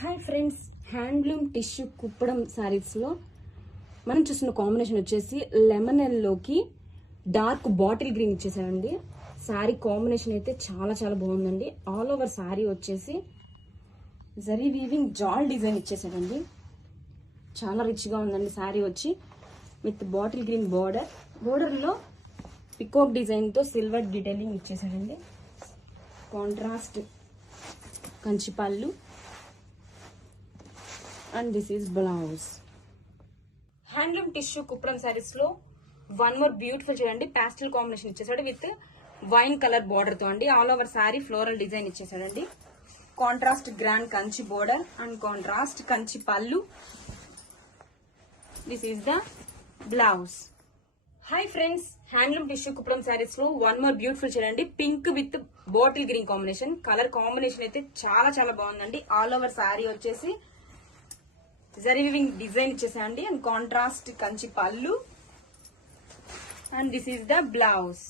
Hi friends, handloom tissue Kuppadam saris లో మనం చూస్తున్న కాంబినేషన్ వచ్చేసి లెమన్ ఎల్లోకి డార్క్ బాటిల్ గ్రీన్ ఇచ్చేసారండి. శారీ కాంబినేషన్ అయితే చాలా చాలా బాగుందండి. ఆల్ ఓవర్ శారీ వచ్చేసి జరీ వీవింగ్ జాల్ డిజైన్ ఇచ్చేసాడండి. చాలా రిచ్ గా ఉందండి శారీ వచ్చి విత్ బాటిల్ గ్రీన్ బోర్డర్ లో పికాక్ డిజైన్ తో సిల్వర్ డీటెయిలింగ్ ఇచ్చేసాడండి. Contrast Kanchi pallu and this is blouse. Handloom tissue Kuppadam saris లో వన్ మోర్ బ్యూటిఫుల్ చూడండి, పాస్టల్ కాంబినేషన్ ఇచ్చేసాడు విత్ వైన్ కలర్ బోర్డర్ తో అండి. All over sari floral design ఇచ్చేసాడండి. Contrast grand Kanchi border and contrast Kanchi pallu. This is the blouse. Hi friends, handloom tissue Kuppadam saris లో one more beautiful చూడండి, pink with bottle green combination. Colour combination అయితే చాలా చాలా బాగుందండి. All over sari వచ్చేసి జరీ వీవింగ్ డిజైన్ ఇచ్చేసాయండి and contrast Kanchi pallu and this is the blouse.